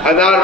1000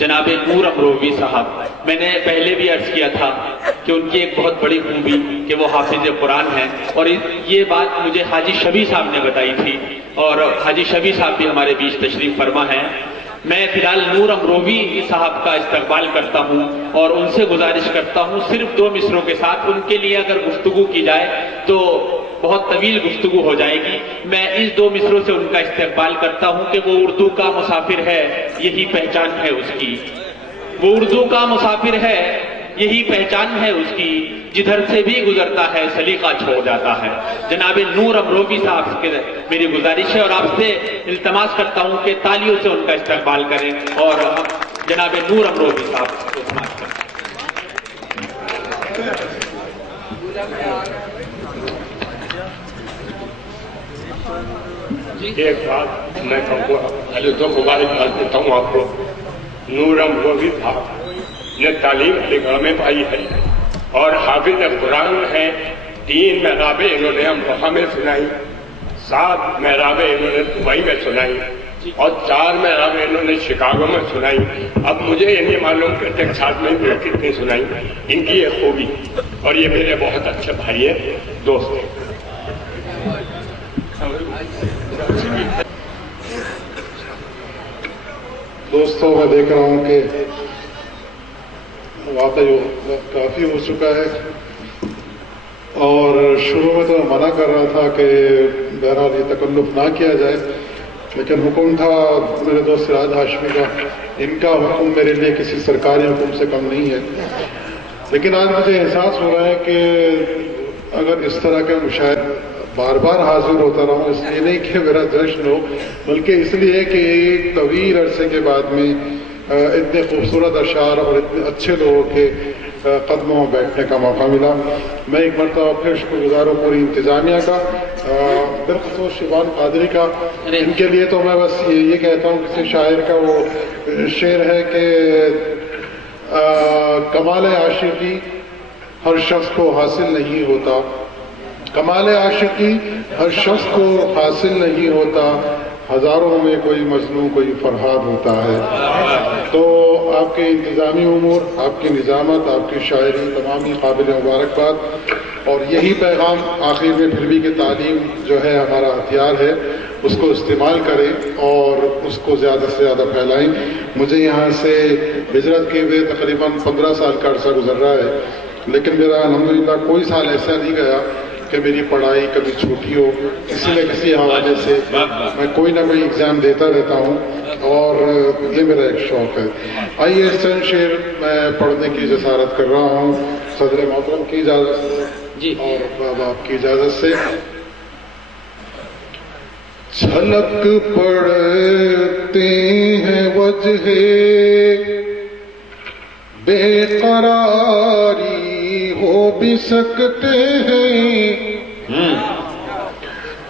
جناب نور امروی صاحب، میں نے پہلے بھی عرض کیا تھا کہ ان کی ایک بہت بڑی خوبی کہ وہ حافظ قرآن ہیں، اور یہ بات مجھے حاجی شبی صاحب نے بتائی تھی، اور حاجی شبی صاحب بھی ہمارے بیچ تشریف فرما ہیں۔ میں فی الحال نور امروی صاحب کا استقبال کرتا ہوں اور ان سے گزارش کرتا ہوں صرف 2 مصروں کے ساتھ، ان کے لیے اگر گفتگو کی جائے تو بہت طویل گفتگو ہو جائے گی۔ میں اس 2 مصروں سے ان کا استقبال کرتا ہوں کہ وہ اردو کا مسافر ہے، یہی پہچان ہے اس کی۔ وہ اردو کا مسافر ہے، یہی پہچان ہے اس کی، جدھر سے بھی گزرتا ہے سلیقہ چھوڑ جاتا ہے۔ جناب نور امروی صاحب کے میری گزارش ہے اور آپ سے التماس کرتا ہوں کہ تالیوں سے ان کا استقبال کریں اور جناب نور امروی صاحب کو سماعت کریں۔ ایک بات میں کہوں گا، پہلے تو مبارکباد دیتا ہوں آپ کو۔ نور امروی صاحب نے تعلیم علی گڑھ میں پائی ہے اور حافظ قرآن ہیں۔ 3 محرابیں انہوں نے امروہہ میں سنائی، 7 محرابیں انہوں نے دبئی میں سنائی اور 4 محرابیں انہوں نے شکاگو میں سنائی۔ اب مجھے یہ نہیں معلوم کہ ٹیکساس میں کتنی سنائی۔ ان کی یہ خوبی، اور یہ میرے بہت اچھے بھائی ہیں، دوست ہیں۔ دوستوں، میں دیکھ رہا ہوں کہ واقعی کافی ہو چکا ہے، اور شروع میں تو منع کر رہا تھا کہ بہرحال یہ تکلف نہ کیا جائے، لیکن حکم تھا میرے دوست سراج ہاشمی کا، ان کا حکم میرے لیے کسی سرکاری حکم سے کم نہیں ہے۔ لیکن آج مجھے احساس ہو رہا ہے کہ اگر اس طرح کے مشاہد بار بار حاضر ہوتا رہا، اس لیے نہیں کہ میرا جشن ہو، بلکہ اس لیے کہ ایک طویل عرصے کے بعد میں اتنے خوبصورت اشعار اور اتنے اچھے لوگوں کے قدموں میں بیٹھنے کا موقع ملا۔ میں ایک مرتبہ پھر شکر گزار ہوں پوری انتظامیہ کا، بالخصوص شیبان قادری کا۔ ان کے لیے تو میں بس یہ کہتا ہوں، کسی شاعر کا وہ شعر ہے کہ کمال عاشقی ہر شخص کو حاصل نہیں ہوتا، کمال عاشقی ہر شخص کو حاصل نہیں ہوتا، ہزاروں میں کوئی مظلوم کوئی فرہاد ہوتا ہے۔ تو آپ کے انتظامی امور، آپ کی نظامت، آپ کی شاعری تمام ہی قابل مبارکباد، اور یہی پیغام آخر میں پھر بھی کہ تعلیم جو ہے ہمارا ہتھیار ہے، اس کو استعمال کریں اور اس کو زیادہ سے زیادہ پھیلائیں۔ مجھے یہاں سے ہجرت کے ہوئے تقریباً 15 سال کا عرصہ گزر رہا ہے، لیکن میرا الحمدللہ کوئی سال ایسا نہیں گیا کہ میری پڑھائی کبھی چھوٹی ہو۔ کسی نہ کسی حوالے سے میں کوئی نہ کوئی ایگزام دیتا رہتا ہوں، اور یہ میرا ایک شوق ہے۔ آئیے چند شعر میں پڑھنے کی جسارت کر رہا ہوں صدر محترم کی اجازت سے اور بابا آپ کی اجازت سے۔ چھلک پڑتے ہیں وجہ بے قراری ہو بھی سکتے ہیں،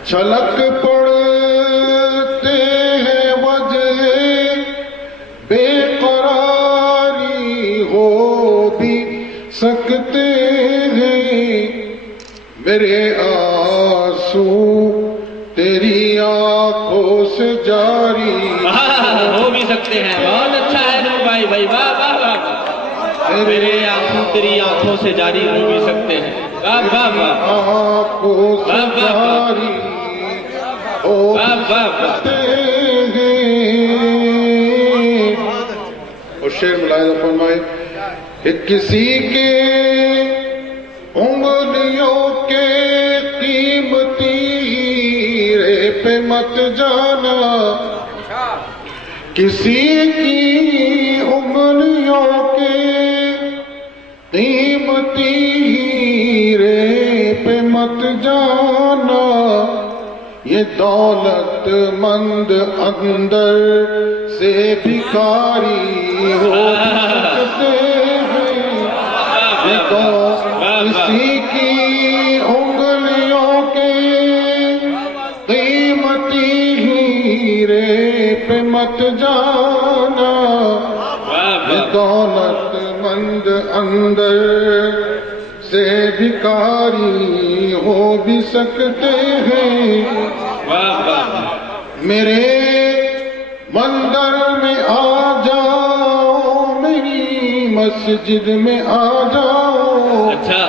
چھلک پڑتے ہیں وجہ بے قراری ہو بھی سکتے ہیں، میرے آنسو تیری آنکھوں سے جاری ہو بھی سکتے ہیں۔ بہت اچھا ہے نور بھائی، واہ واہ واہ، میرے آنکھوں تیری آنکھوں سے جاری ہو بھی سکتے ہیں، واہ واہ واہ، آنکھوں سے جاری ہو سکتے ہیں۔ اور شعر ملاحظہ فرمائے کہ کسی کے انگلیوں کے قیمتی ہیرے پہ مت جانا، کسی کی انگلیوں کے قیمتی ہیرے پہ مت جانا، یہ دولت مند اندر سے بھکاری ہو سکتے ہیں، کسی کی انگلیوں کے قیمتی ہیرے پہ مت جانا، یہ دولت مند اندر سے بھکاری ہو بھی سکتے ہیں، میرے مندر میں آ جاؤ مسجد میں آ جاؤ، اچھا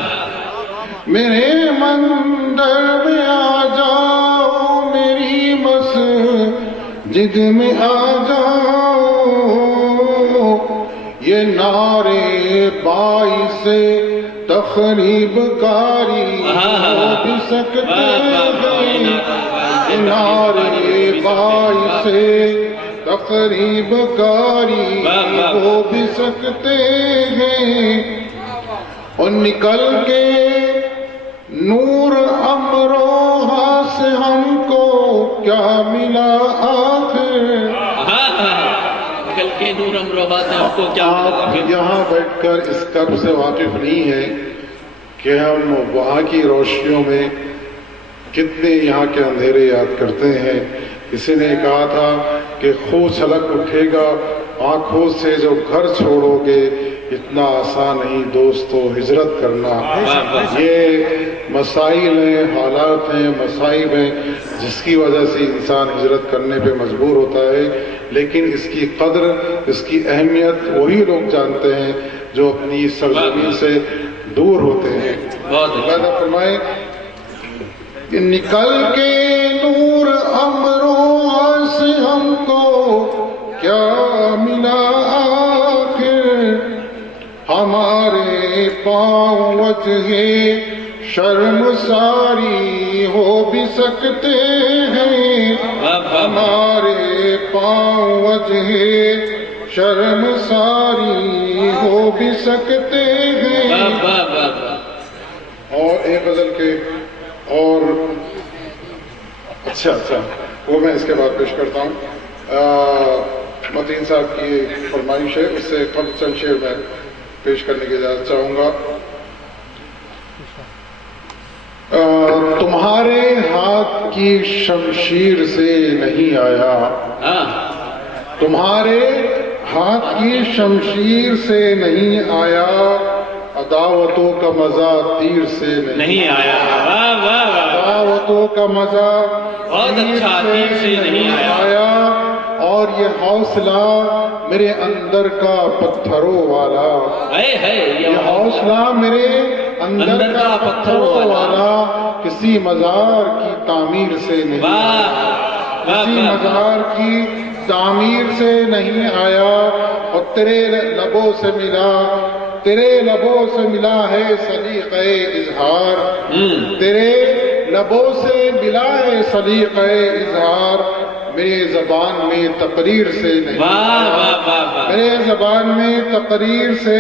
میرے مندر میں آ جاؤ، میری مسجد میں آ جاؤ، یہ نعرے باعث تخریب کاری ہو بھی سکتے ہیں، یہ نعرے باعث تقریب کاری ہو بھی سکتے ہیں، اور نکل کے نور امروہا سے ہم کو کیا ملا آخر؟ نکل کے نور امروہا سے ہم کو کیا ملا؟ آپ یہاں بیٹھ کر اس کرب سے واقف نہیں ہیں کہ ہم وہاں کی روشنیوں میں کتنے یہاں کے اندھیرے یاد کرتے ہیں۔ کسی نے کہا تھا کہ خوں چھلک اٹھے گا آنکھوں سے جو گھر چھوڑو گے، اتنا آسان نہیں دوستو ہجرت کرنا۔ یہ مسائل ہیں، حالات ہیں، مصائب ہیں جس کی وجہ سے انسان ہجرت کرنے پہ مجبور ہوتا ہے، لیکن اس کی قدر، اس کی اہمیت وہی لوگ جانتے ہیں جو اپنی سرزمین سے دور ہوتے ہیں۔ اللہ فرمائے کہ نکل کے نور امروہا سے ہم کو کیا ملا آخر، ہمارے پاؤں وجہ شرم ساری ہو بھی سکتے ہیں، ہمارے پاؤں وجہ شرم ساری ہو بھی سکتے ہیں۔ اور ایک غزل کے اور اچھا وہ میں اس کے بعد پیش کرتا ہوں۔ متین صاحب کی فرمائش ہے، اس سے قبل چند شعر میں پیش کرنے کی اجازت چاہوں گا۔ تمہارے ہاتھ کی شمشیر سے نہیں آیا، تمہارے ہاتھ کی شمشیر سے نہیں آیا، عداوتوں کا مزہ تیر سے نہیں آیا، عداوتوں کا مزہ تیر سے نہیں آیا، اور یہ حوصلہ میرے اندر کا پتھروں والا، یہ حوصلہ میرے اندر کا پتھروں والا کسی مزار کی تعمیر سے نہیں آیا، کسی مزار کی تعمیر سے نہیں آیا، اور تیرے لبوں سے ملا، تیرے لبوں سے ملا ہے سلیقہ اظہار، تیرے لبوں سے ملا ہے سلیقہ اظہار، میرے زبان میں تقریر سے نہیں آیا، میرے زبان میں تقریر سے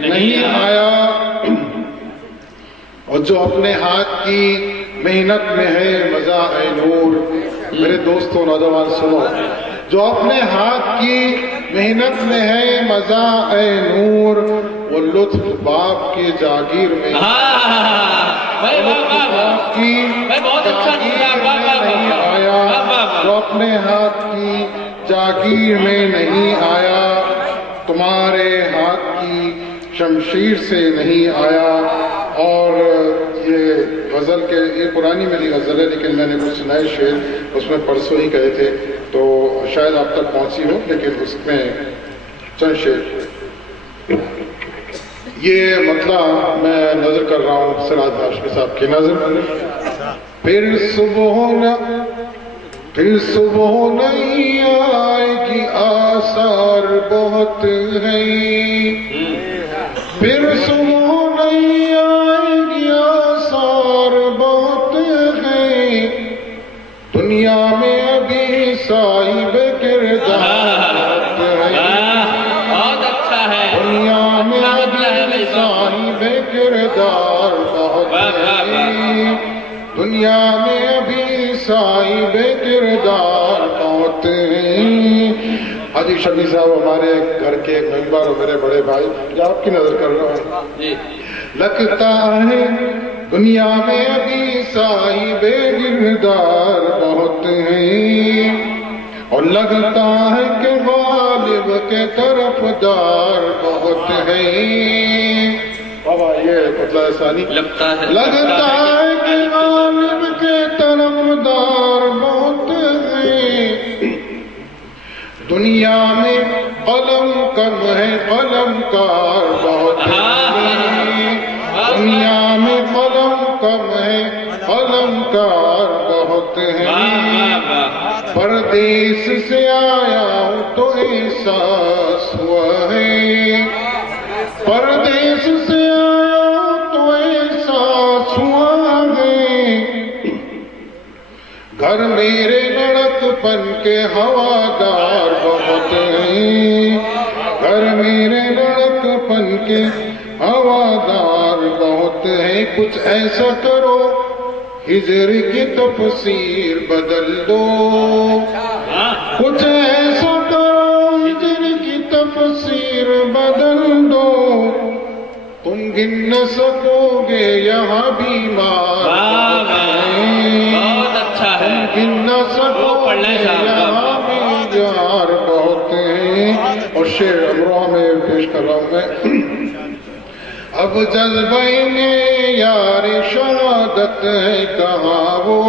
نہیں آیا، اور جو اپنے ہاتھ کی محنت میں ہے مزہ ہے نور، میرے دوستوں نوجوان سنو، جو اپنے ہاتھ کی محنت میں ہے مزہ اے نور، وہ لطف باپ کے جاگیر میں باپ کی جاگیر میں نہیں آیا، جو اپنے ہاتھ کی جاگیر میں نہیں آیا، تمہارے ہاتھ کی شمشیر سے نہیں آیا۔ اور یہ غزل کے یہ پرانی میری غزل ہے، لیکن میں نے کچھ نئے شعر اس میں پرسوں ہی کہے تھے تو شاید آپ تک پہنچی ہو، لیکن اس میں چند شعر یہ مطلب میں نظر کر رہا ہوں سراج ہاشمی صاحب کی نظر۔ پھر صبح نہیں آئے گی آثار بہت ہیں، پھر صبح نہیں آئے گی آثار بہت ہیں، دنیا میں ابھی صاحب کردار بہت اچھا ہے، دنیا میں ابھی صاحب کردار بہت ہیں، دنیا میں ابھی صاحب کردار بہت ہیں۔ حاجی شفیع صاحب ہمارے گھر کے ایک ممبر اور میرے بڑے بھائی، جو آپ کی نظر کر رہا ہوں، لگتا ہے دنیا میں ابھی صاحب کردار بہت ہیں، اور لگتا ہے کہ غالب کے طرفدار بہت ہیں۔ بابا یہ مطلب ثانی لگتا ہے کہ غالب کے طرفدار بہت ہیں، دنیا میں قلم کم ہے قلم کار بہت ہیں، دنیا میں قلم کم ہے قلم کار بہت ہیں، پردیس سے آیا ہوں تو احساس ہوا ہے، پردیس سے آیا ہوں تو احساس ہوا ہے، گھر میرے لڑک پن کے ہوادار بہت ہیں، گھر میرے لڑک پن کے ہوادار بہت ہیں، کچھ ایسا کرو ہجر کی تفسیر بدل دو، کچھ ایسا کرو ہجر کی تفسیر بدل دو، تم گن نہ سکو گے یہاں بیمار بہت اچھا ہے، گن نہ سکو گے یہاں بیمار بہت ہیں۔ اور شعر امروہہ میں پیش کر رہا ہوں میں، اب جذبہ میں یار شہادت ہے کہاں وہ،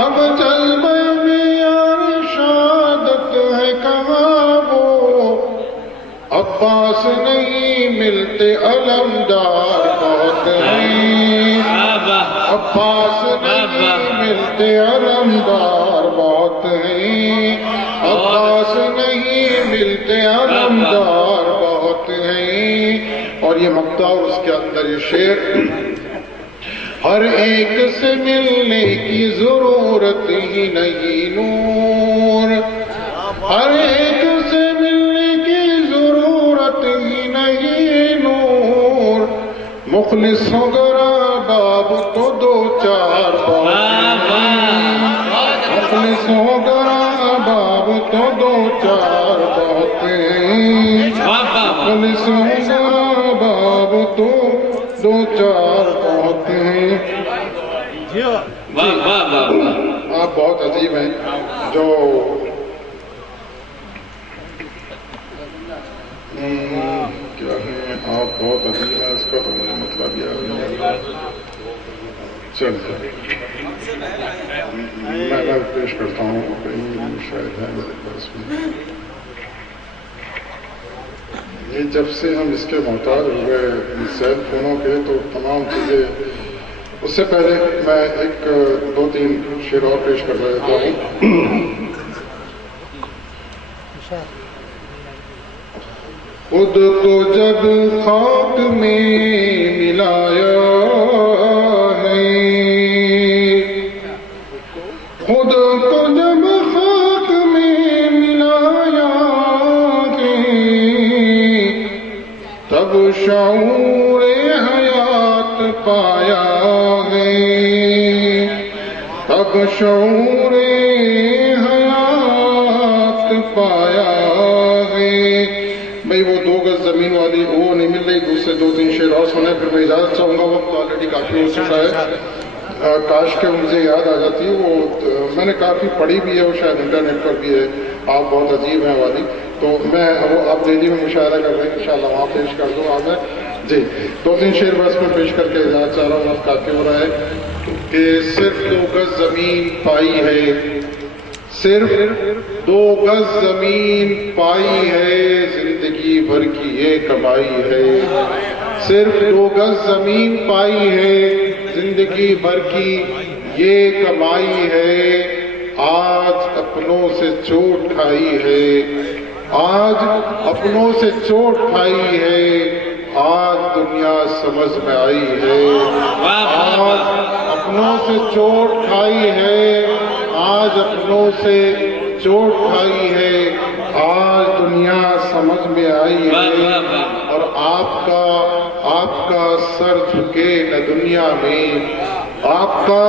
اب جذبہ میں یار شہادت ہے کہاں وہ، عباس نہیں ملتے علمدار بہت ہیں، عباس نہیں ملتے علمدار بہت ہیں، عباس نہیں ملتے علمدار بہت ہیں۔ اور یہ مقطع اور اس کے اندر یہ شعر، ہر ایک سے ملنے کی ضرورت ہی نہیں نور، ہر ایک سے ملنے کی ضرورت ہی نہیں نور، مخلص ہو گرا باب تو دو چار بہت ہیں، مخلص ہو گرا باب تو دو چار بہت ہیں، مخلص ہو گرا باب تو دو چار بہت ہیں۔ آپ بہت عجیب ہیں جو کیا ہے، آپ بہت عجیب ہیں، اس کا تو مجھے مطلب یاد چلتے میں پیش کرتا ہوں، شاید ہے میرے پاس میں، یہ جب سے ہم اس کے محتاج ہو گئے سیل فونوں کے تو تمام چیزیں، اس سے پہلے میں ایک دو تین شعر اور پیش کر دیتا ہوں۔ خود کو جب خاک میں ملایا ہے، خود کو جب خاک میں ملایا ہے، تب شعور حیات پایا ہے، تب شعور حیات پایا ہے۔ بھئی وہ دو گز زمین والی وہ نہیں مل رہی، دوسرے دو تین شعر اور سنے، پھر میں اجازت چاہوں گا، وقت آلریڈی کافی ہو چکا ہے، کاش کہ مجھے یاد آ جاتی، وہ میں نے کافی پڑھی بھی ہے، وہ شاید انٹرنیٹ پر بھی ہے، آپ بہت عجیب ہیں والی، تو میں وہ آپ دہلی میں مشاعرہ کر رہے ہیں، انشاءاللہ وہاں پیش کر دوں آج میں جی دو تین شعر بس میں پیش کر کے اجازت چاہ رہا ہوں، وقت کافی ہو رہا ہے کہ صرف 2 گز زمین پائی ہے، صرف 2 گز زمین پائی ہے، زندگی بھر کی یہ کمائی ہے، صرف 2 گز زمین پائی ہے، زندگی بھر کی یہ کمائی ہے، آج اپنوں سے چوٹ کھائی ہے، آج اپنوں سے چوٹ کھائی ہے، آج دنیا سمجھ میں آئی ہے، آج اپنوں سے چوٹ کھائی ہے، آج اپنوں سے چوٹ کھائی ہے، آج دنیا سمجھ میں آئی ہے، اور آپ کا سر جھکے نہ دنیا میں، آپ کا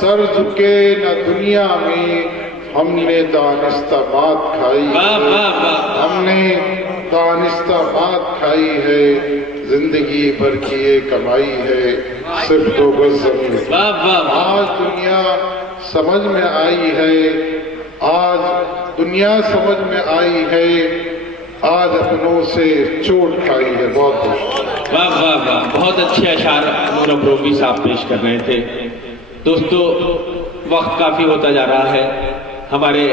سر جھکے نہ دنیا میں، ہم نے دانستہ بات کھائی ہے، ہم نے دانستہ بات کھائی ہے، زندگی بھر کی یہ کمائی ہے، صرف 2 گز زمین، آج دنیا سمجھ میں آئی ہے، آج دنیا سمجھ میں آئی ہے، آج اپنوں سے چوٹ کھائی ہے۔ بہت بہت واہ واہ واہ، بہت اچھے اشعار نورم رومی صاحب پیش کر رہے تھے۔ دوستو وقت کافی ہوتا جا رہا ہے، ہمارے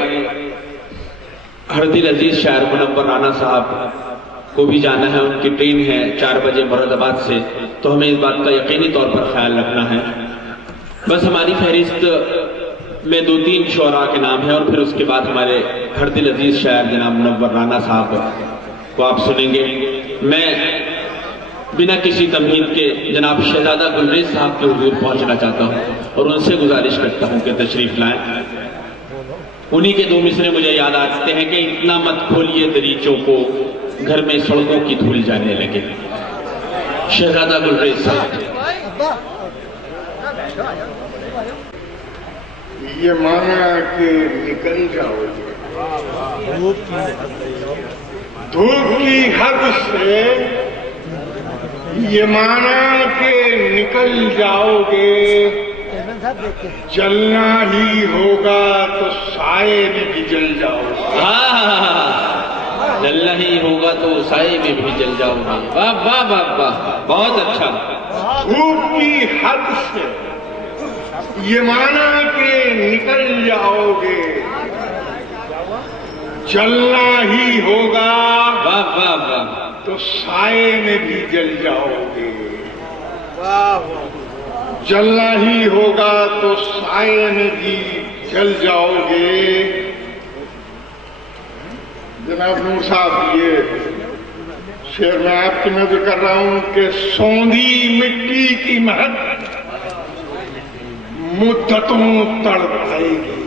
ہر دل عزیز شاعر منور رانا صاحب کو بھی جانا ہے، ان کی ٹرین ہے 4 بجے مراد آباد سے، تو ہمیں اس بات کا یقینی طور پر خیال رکھنا ہے۔ بس ہماری فہرست میں 2-3 شعراء کے نام ہیں، اور پھر اس کے بعد ہمارے ہر دل عزیز شاعر جناب منور رانا صاحب کو آپ سنیں گے۔ میں بنا کسی تمہید کے جناب شہزادہ گلریز صاحب کے حضور پہنچنا چاہتا ہوں اور ان سے گزارش کرتا ہوں کہ تشریف لائیں۔ انہی کے 2 مصرے مجھے یاد آتے ہیں کہ اتنا مت کھولیے دریچوں کو، گھر میں سڑکوں کی دھول جانے لگے۔ شہزادہ گلریز صاحب۔ یہ مانا کہ نکل جاؤ گے دھوپ کی حد سے، یہ مانا کہ نکل جاؤ گے، جلنا ہی ہوگا تو سائے میں بھی جل جاؤ گے۔ جلنا ہی ہوگا تو سائے میں بھی جل جاؤ گے۔ واہ واہ واہ واہ، بہت اچھا۔ دھوپ کی حد سے یہ مانا کہ نکل جاؤ گے، جلنا ہی ہوگا واہ واہ واہ، تو سائے میں بھی جل جاؤ گے۔ جلنا ہی ہوگا تو سائے میں بھی جل جاؤ گے۔ جناب نور صاحب، یہ شعر میں آپ کی نظر کر رہا ہوں کہ سوندھی مٹی کی مہک مدتوں تڑپائے گی۔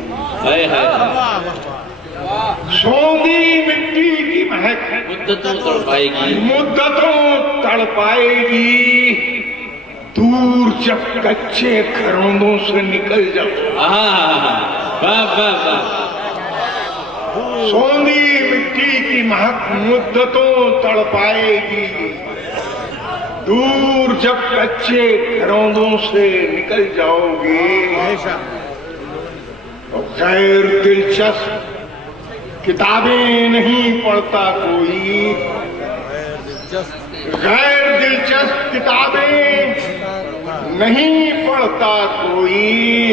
سوندھی مٹی کی مہک مدتوں تڑپائے گی، مدتوں تڑپائے گی، دور جب کچے گھروندوں سے نکل جاؤ۔ واہ واہ واہ، سوندھی مٹی کی مہک مدتوں تڑپائے گی، دور جب کچے گھروندوں سے نکل جاؤ گے۔ غیر دلچسپ کتابیں نہیں پڑھتا کوئی، غیر دلچسپ کتابیں نہیں پڑھتا کوئی،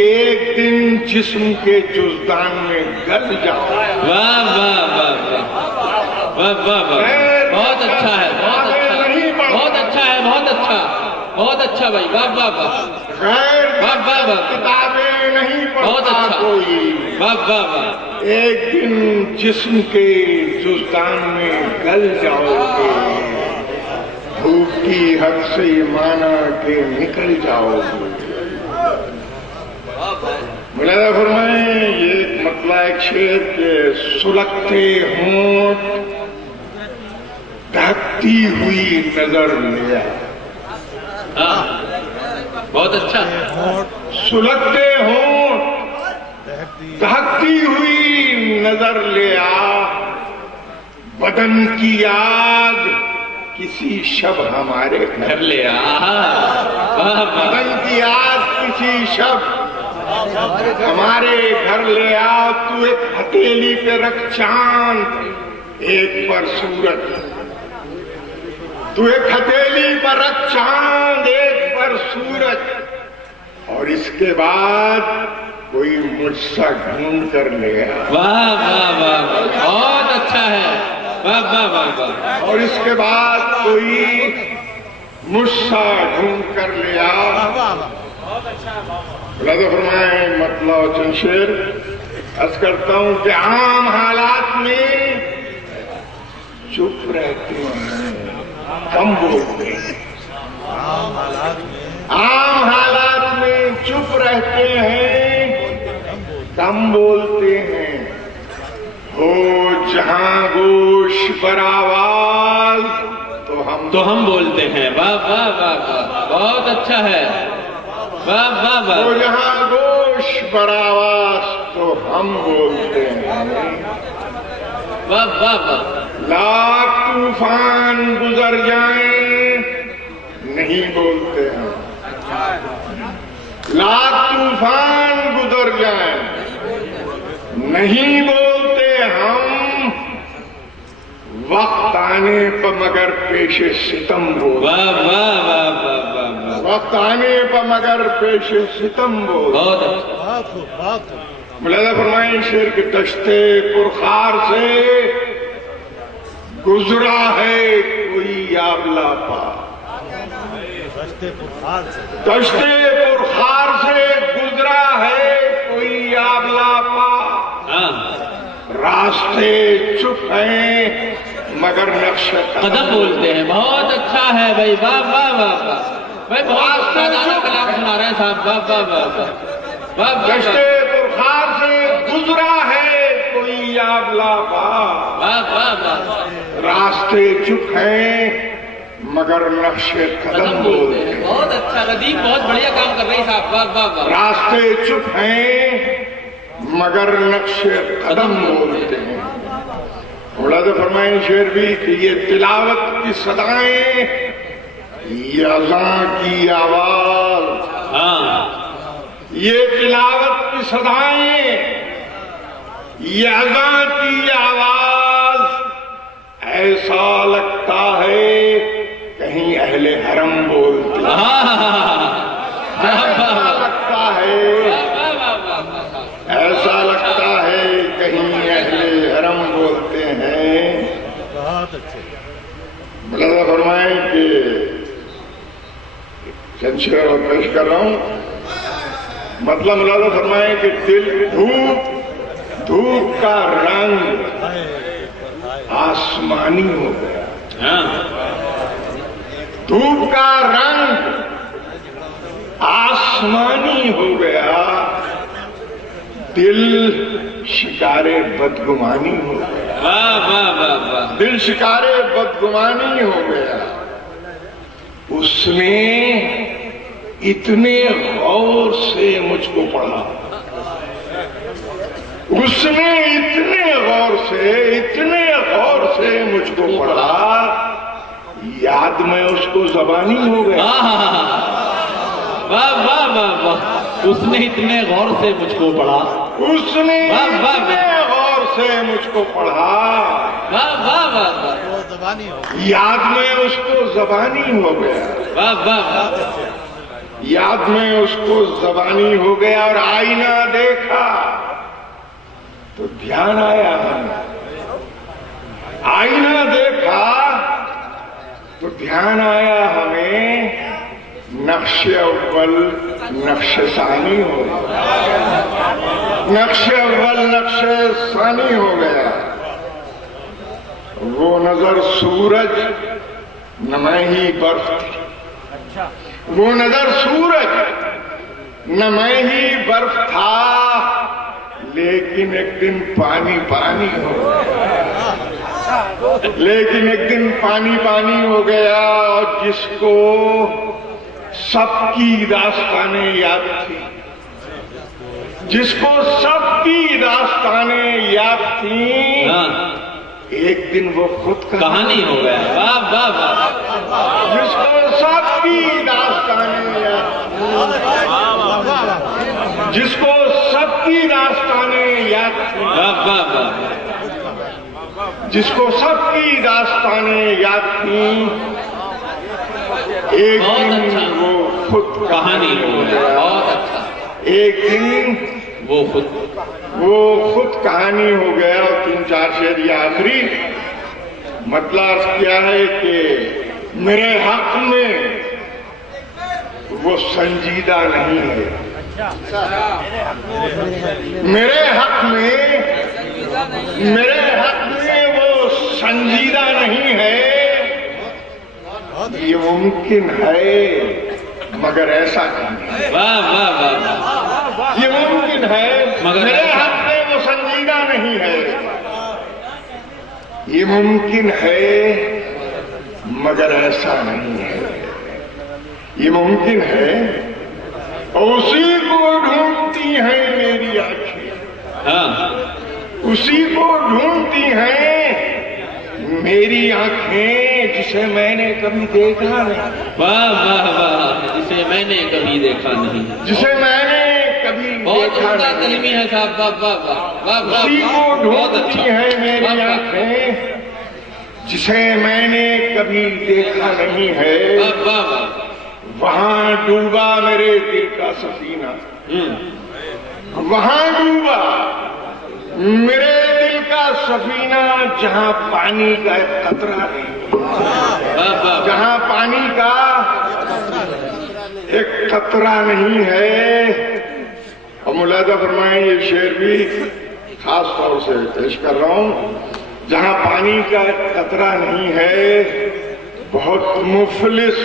ایک دن جسم کے جزدان میں گل جاتا ہے۔ واہ واہ واہ واہ واہ واہ، بہت اچھا ہے، بہت اچھا، بہت اچھا ہے، بہت اچھا، بہت اچھا بھائی، واہ واہ واہ، غیر واہ واہ واہ، کتابیں نہیں بہت پڑھتا اچھا، کوئی، واہ واہ واہ، ایک دن جسم کے جزدان میں گل جاؤ گے، دھوپ کی حد سے یہ مانا کہ نکل جاؤ گے۔ ملاحظہ فرمائیں، یہ ایک مطلع ایک شعر کے سلگتے ہونٹ دہکتی ہوئی نظر لیا، بہت اچھا، سلگتے ہونٹ دہکتی ہوئی نظر لیا، بدن کی آگ کسی شب ہمارے گھر لے بدن کی آگ کسی شب ہمارے گھر لے آ، تو ایک ہتھیلی پہ رکھ چاند ایک پر سورج، تو ایک ہتھیلی پر رکھ چاند ایک پر سورج، اور اس کے بعد کوئی مجھ سا ڈھونڈ کر لے آ۔ واہ واہ واہ، بہت اچھا ہے، واہ واہ واہ واہ، اور اس کے بعد کوئی مجھ سا ڈھونڈ کر لے آ۔ ملاحظہ فرمائیں مطلع و چند شعر عرض کرتا ہوں کہ عام حالات میں چپ رہتے ہیں، کم بولتے ہیں، عام حالات میں چپ رہتے ہیں، کم بولتے ہیں، ہو جہاں گوش پر آواز تو ہم بولتے ہیں، واہ واہ واہ واہ، بہت اچھا ہے، واہ واہ واہ، ہو جہاں گوش پر آواز تو ہم بولتے ہیں، واہ واہ واہ، لاکھ طوفان گزر جائیں نہیں بولتے ہم، لاکھ طوفان گزر جائیں نہیں بولتے ہم، وقت آنے پر مگر پیش ستم بول، واہ واہ واہ واہ واہ، وقت آنے پر مگر پیش ستم بول، بہت اچھا، ملاحظہ فرمائیں شیر کے دشتے پرخار سے گزرا ہے کوئی آبلا پا، دشتے پرخار سے گزرا ہے کوئی آبلا پا، راستے چپ ہیں مگر نقش قدم بولتے ہیں. بہت اچھا ہے بھائی، واہ واہ واہ واہ بھائی، بہت اچھا کلام سنا رہے ہیں صاحب، واہ واہ واہ واہ. دشتے پرخار سے گزرا ہے کوئی آبلا پا، واہ واہ واہ، راستے چپ ہیں مگر نقش قدم بولتے ہیں. بہت اچھا ردیف، بہت بڑھیا کام کر رہے ہیں صاحب، واہ واہ واہ. راستے چپ ہیں مگر نقش قدم بولتے ہیں. ملاحظہ فرمائیں شعر بھی کہ یہ تلاوت کی صدائیں، یہ اذان کی آواز، یہ تلاوت کی صدائیں، یہ اذان کی آواز، ایسا لگتا ہے کہیں اہل حرم بولتے ہیں. ایسا لگتا ہے، ایسا لگتا ہے کہیں اہل حرم بولتے ہیں. ملاحظہ فرمائیں کہ چند شعر اور پیش کر رہا ہوں. مطلب ملاحظہ فرمائیں کہ دل دھوپ کا رنگ آسمانی ہو گیا، دھوپ کا رنگ آسمانی ہو گیا، دل شکار بدگمانی ہو گیا، دل شکار بدگمانی ہو گیا. اس نے اتنے غور سے مجھ کو پڑھا، اس نے اتنے غور سے مجھ کو پڑھا، یاد میں اس کو زبانی ہو گیا. واہ واہ واہ واہ، اس نے اتنے غور سے مجھ کو پڑھا، اس نے اتنے غور سے مجھ کو پڑھا، واہ واہ واہ، یاد میں اس کو زبانی ہو گیا، واہ واہ، یاد میں اس کو زبانی ہو گیا. اور آئینہ دیکھا تو دھیان آیا ہمیں، آئینہ دیکھا تو دھیان آیا ہمیں، نقش اول نقش ثانی ہو گیا، نقش اول نقش ثانی ہو گیا. وہ نظر سورج نہ میں ہی برف تھی، وہ نظر سورج نہ میں ہی برف تھا، لیکن ایک دن پانی پانی ہو گیا، لیکن ایک دن پانی پانی ہو گیا. اور جس کو سب کی داستانیں یاد تھی، جس کو سب کی داستانیں یاد تھیں، ایک دن وہ خود کہانی ہو گیا. واہ واہ واہ، جس کو سب کی داستانیں یاد تھیں، جس کو سب کی داستانیں یاد تھیں، واہ واہ واہ، جس کو سب کی داستانیں یاد تھیں، ایک دن وہ خود کہانی ہو گیا. بہت اچھا، ایک دن وہ خود کہانی ہو گیا. اور 3-4 شعر یہ آخری مطلب کیا ہے کہ میرے حق میں وہ سنجیدہ نہیں ہے، میرے حق میں وہ سنجیدہ نہیں ہے. یہ ممکن ہے مگر ایسا نہیں ہے. واہ واہ واہ، یہ ممکن ہے میرے حق میں وہ سنجیدہ نہیں ہے. یہ ممکن ہے مگر ایسا نہیں ہے. یہ ممکن ہے اور اسی کو ڈھونڈتی ہیں میری آنکھیں، اسی کو ڈھونڈتی ہیں میری آنکھیں، جسے میں نے کبھی دیکھا نہیں. واہ واہ واہ، جسے میں نے کبھی دیکھا نہیں، جسے میں نے کبھی بہت دیکھا عمدہ نہیں. کلمی ہے صاحب، واہ واہ واہ واہ واہ، اسی کو بہت ڈھونڈتی اچھا. ہیں میری آنکھیں، جسے میں نے کبھی دیکھا نہیں ہے. واہ واہ واہ، وہاں ڈوبا میرے دل کا سفینہ، وہاں ڈوبا میرے دل کا سفینہ جہاں پانی کا ایک قطرہ نہیں، جہاں پانی کا ایک قطرہ نہیں ہے۔ اور ملاحظہ فرمائیں یہ شعر بھی خاص طور سے پیش کر رہا ہوں، جہاں پانی کا ایک قطرہ نہیں ہے، بہت مفلس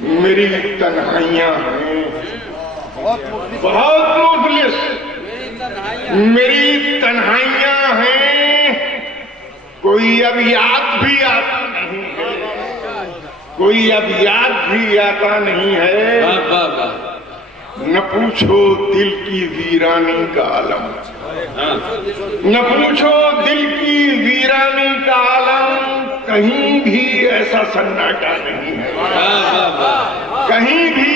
میری تنہائیاں ہیں، بہت مفلس میری تنہائیاں ہیں، کوئی اب یاد بھی آتا نہیں ہے، کوئی اب یاد بھی آتا نہیں ہے، نہ پوچھو دل کی ویرانی کا عالم، نہ پوچھو دل کی ویرانی کا عالم، کہیں بھی ایسا سناٹا نہیں ہے، کہیں بھی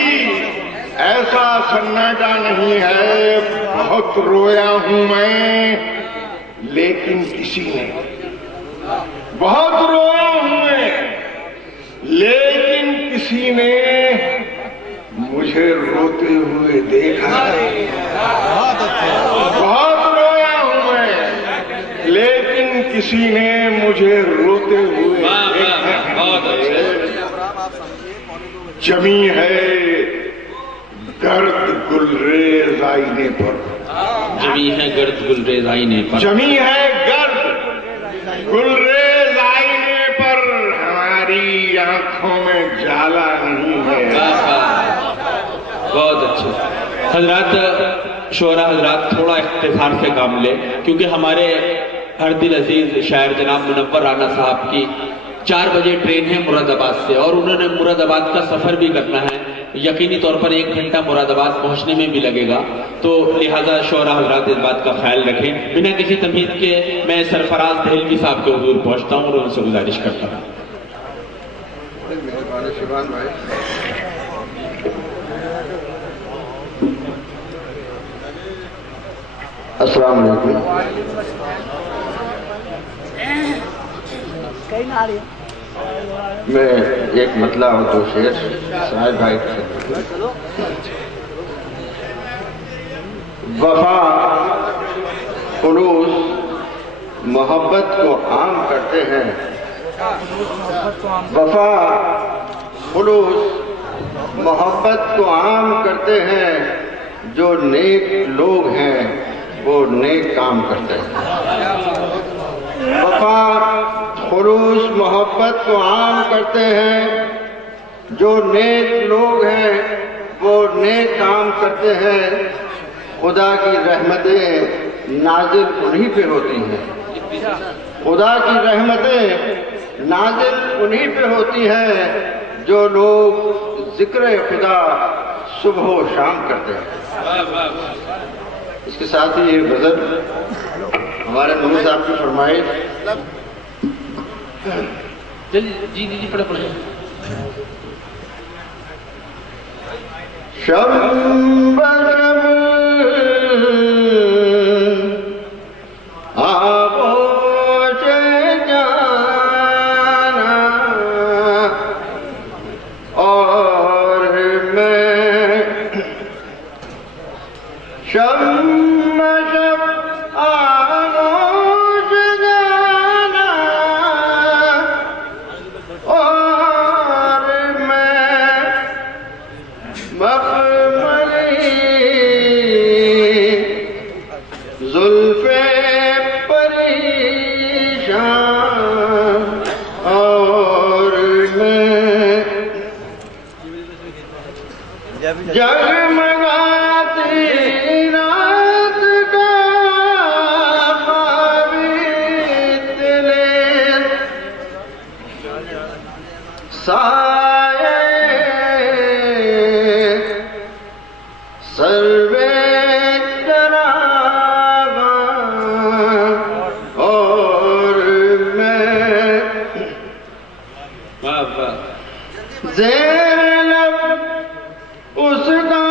ایسا سناٹا نہیں ہے۔ بہت رویا ہوں میں لیکن کسی نے، بہت رویا ہوں میں لیکن کسی نے مجھے روتے ہوئے دیکھا نہیں۔ بہت رویا ہوں میں لیکن کسی نے مجھے روتے ہوئے دیکھا نہیں۔ جمی ہے گرد گلریز آئینے پر، جمی ہے گرد گلریز آئینے پر، جمی ہے گرد گلریز آئینے پر، ہماری آنکھوں میں جالا نہیں ہے۔ بہت اچھا حضرات، شعراء حضرات تھوڑا اختصار سے کام لے، کیونکہ ہمارے ہر دل عزیز شاعر جناب منور رانا صاحب کی 4 بجے ٹرین ہے مراد آباد سے، اور انہوں نے مراد آباد کا سفر بھی کرنا ہے، یقینی طور پر 1 گھنٹہ مراد آباد پہنچنے میں بھی لگے گا، تو لہٰذا شعراء حضرات اس بات کا خیال رکھیں۔ بنا کسی تمہید کے میں سرفراز دہلوی صاحب کے حضور پہنچتا ہوں اور ان سے گزارش کرتا ہوں۔ السلام علیکم۔ میں ایک مطلع اور 2 شعر سراج بھائی سے۔ وفا خلوص محبت کو عام کرتے ہیں، وفا خلوص محبت کو عام کرتے ہیں، جو نیک لوگ ہیں وہ نیک کام کرتے ہیں۔ وفا خلوص محبت کو عام کرتے ہیں، جو نیک لوگ ہیں وہ نیک کام کرتے ہیں، خدا کی رحمتیں نازل انہی پہ ہوتی ہیں، خدا کی رحمتیں نازل انہی پہ ہوتی ہیں جو لوگ ذکر خدا صبح و شام کرتے ہیں۔ اس کے ساتھ ہی یہ غزل ہمارے نور صاحب کی فرمائش۔ جی پڑھے شب بشب آغوش جانا اور میں شب بشب آغوش جانا اور میں مخملی زلف پریشان اور میں جگمگاتی رات کا خابید دلیں سائے سروے چراغاں اور میں زیر لب اس کا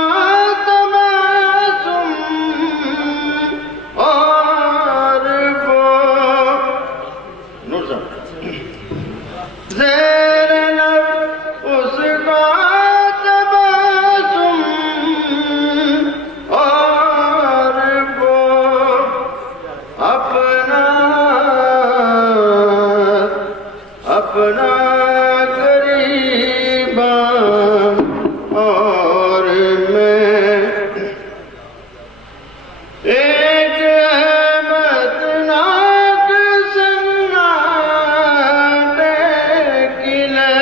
تبسم اور وہ نور صاحب زیر لب اس کا تبسم اور غریباں اور میں ایک احمدناک سناٹے کی لے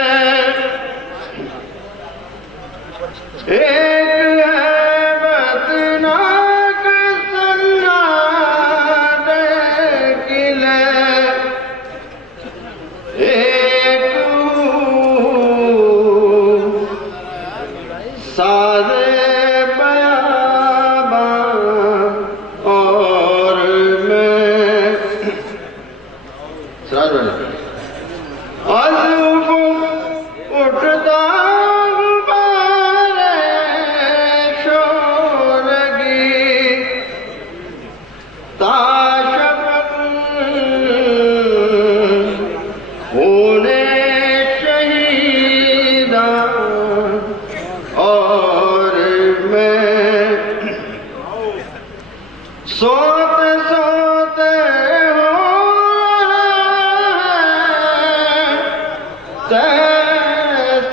ایک احمدناک سناٹے کی لے ایک سازے اٹھتا غبارِ شورگی تا شفق خون شہیداں اور میں سوتے سوتے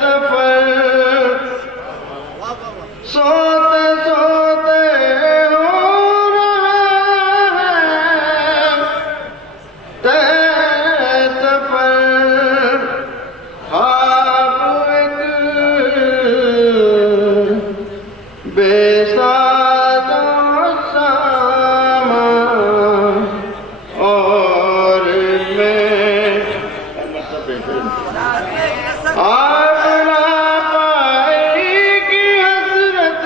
سفر سوتے سوتے ہو رہا ہے سفر خواب ایک بے ساز و سامان اور میں آپ نہ پائی کی حسرت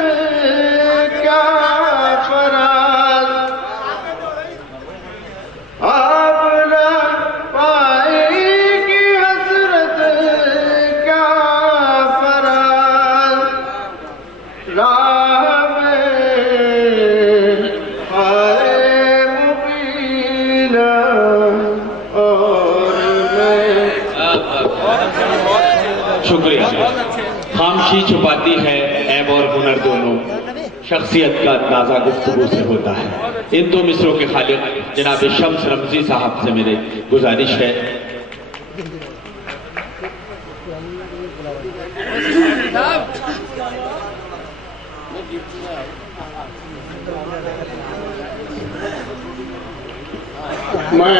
کیا فراز آپ نہ پائی کی حسرت کیا فراز راہ میں ہائے مبینہ اور میں شکریہ. خاموشی چھپاتی ہے عیب اور ہنر دونوں، شخصیت کا اندازہ گفتگو سے ہوتا ہے. ان دو مصروں کے خالق جناب شمس رمزی صاحب سے میری گزارش ہے میں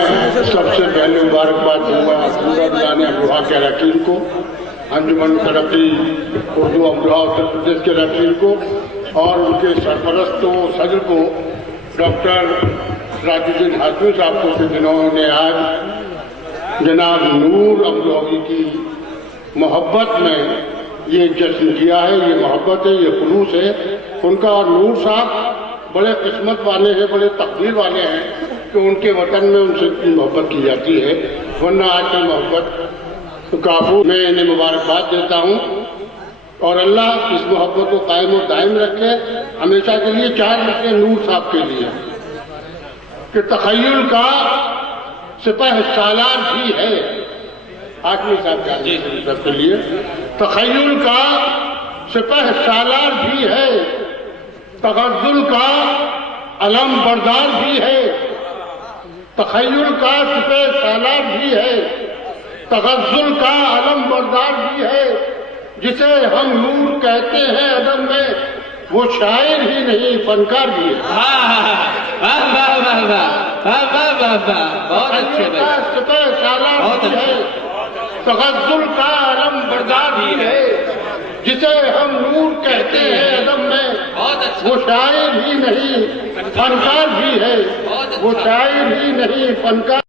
سب سے پہلے مبارکباد دوں گا پورا بلان امروہا کے اراکین کو، انجمن ترقی اردو امروہا اتر پردیش کے اراکین کو، اور ان کے سرپرست و صدر کو ڈاکٹر سراج الدین ہاشمی صاحب کو، جنہوں نے آج جناب نور امروہوی کی محبت میں یہ جشن کیا ہے. یہ محبت ہے، یہ خلوص ہے ان کا. اور نور صاحب بڑے قسمت والے ہیں، بڑے تقدیر والے ہیں کہ ان کے وطن میں ان سے اتنی محبت کی جاتی ہے، ورنہ آج کی محبت کافی. میں انہیں مبارکباد دیتا ہوں اور اللہ اس محبت کو قائم و دائم رکھے ہمیشہ کے لیے. 4 لکھے نور صاحب کے لیے کہ تخیل کا سپہ سالار بھی ہے. آٹھویں صاحب کے لیے تخیل کا سپہ سالار بھی ہے، تغزل کا علم بردار بھی ہے. تخیل کا سپہ سالار بھی ہے، تغزل کا علم بردار بھی ہے. جسے ہم نور کہتے ہیں ادب میں، وہ شاعر ہی نہیں فنکار بھی ہے. بہت اچھے سپہ سالار بھی ہے، تغزل کا علم بردار بھی ہے. جسے ہم نور کہتے ہیں ادب میں، وہ شاعر ہی نہیں فنکار بھی ہے. وہ شاعر ہی نہیں فنکار